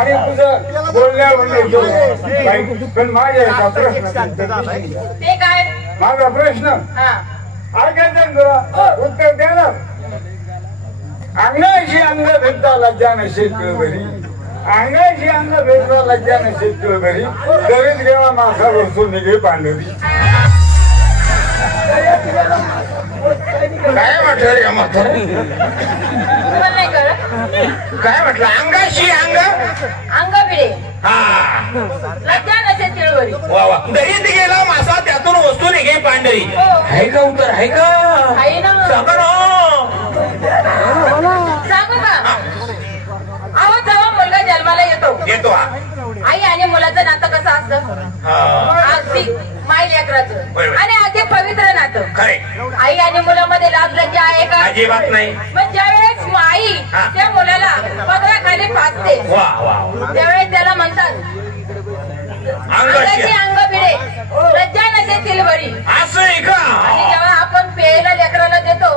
आणि तुझं बोलण्यावर पण माझ्या ते काय माझा प्रश्न ऐकायचं तुला उत्तर देणार. अंगाशी अंग भेटता लज्जा नसेल बरी, अंगाशी अंग भेटता लज्जा नसेल बरी, दरीत गेला मासा वरसून निघे पांढरी. काय म्हटलं रे म्हातारं? काय म्हटलं? अंगाशी अंग अंग भिडे लज्जा नसेल तिळवरी. वा वा. दरीत गेला मासा त्यातून वस्तू निघे पांढरी. आहे का उत्तर? आहे का? आहे ना. सांगा ना. सांगू का? अहो जेव्हा मुलगा जन्माला येतो आई आणि मुलाचं नातं कसं असतं? अगदी माय लेकराचं आणि अगदी पवित्र नातं. आई आणि मुलामध्ये लाज लज्जा आहे का? अजिबात नाही. मग ज्यावेळेस आई त्या मुलाला पदराखाली पाचते त्यावेळेस त्याला म्हणतात अंगाची अंग भिडे लज्जा नसेल तिळवरी. असं आहे का? आणि जेव्हा आपण प्यायला लेकराला देतो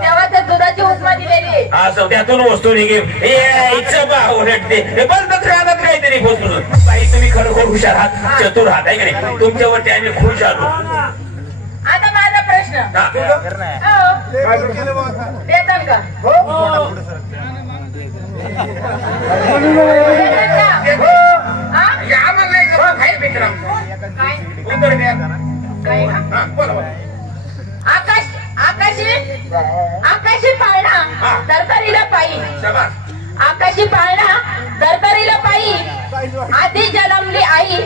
तेव्हा त्या दुधाची उष्मा दिलेली आहे. असं त्यातून वस्तू निघे उलटते बंदच राहतात काहीतरी बसून. बाई तुम्ही खरोखर हुशार आहात, चतुर आहात आहे की नाही? तुमच्यावरती आम्ही खुश आलो. आता माझा प्रश्न देतात का? आकाशी पाळणा दरबारीला पायी, आकाशी पाळणा दरबारीला पायी. आधी जन्मली आई,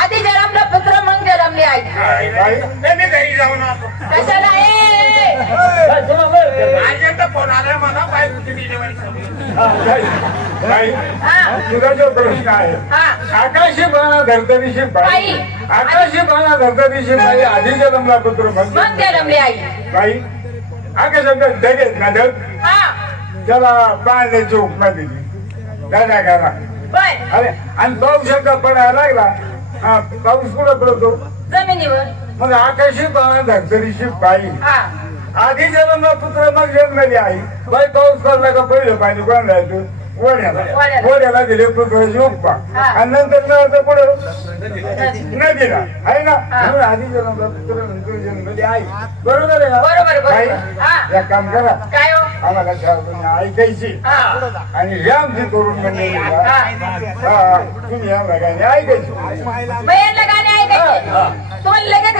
आधी जन्मला पुत्र मग जन्मली आई. घरी जाऊन कशाला फोन आला मला तुझा जो प्रश्न आहे आकाशी पाळणा धरतरीशी बाई, आकाशी पाळणा धरतरीशी बाई, आधी जन्मला पुत्र मग जन्मली आई. बाई आकाशात ढगेत ना ढग, त्याला पाळण्याची उपमा दिली दादा करा. अरे आणि पाऊस एकदा पडायला लागला, पाऊस कुठं पडतो? जमिनीवर. मग आकाशी पाळणा धरतरीशी बाई, आधी जन्मला पुत्र मग जन्मली आई. बाई पाऊस पडला का पहिलं पाणी कोण राहायचं? वड्याला दिले पुत्राची उपमा आणि नंतर पुढं नदीला आहे ना. म्हणून आधी जन्मला पुत्र नंतर जन्मली आई. बरोबर आहे ना? एक काम करा, आम्हाला ऐकायची आणि हे आमची करून म्हणजे तुम्ही या गाणी ऐकायची. तुम्हाला लगेच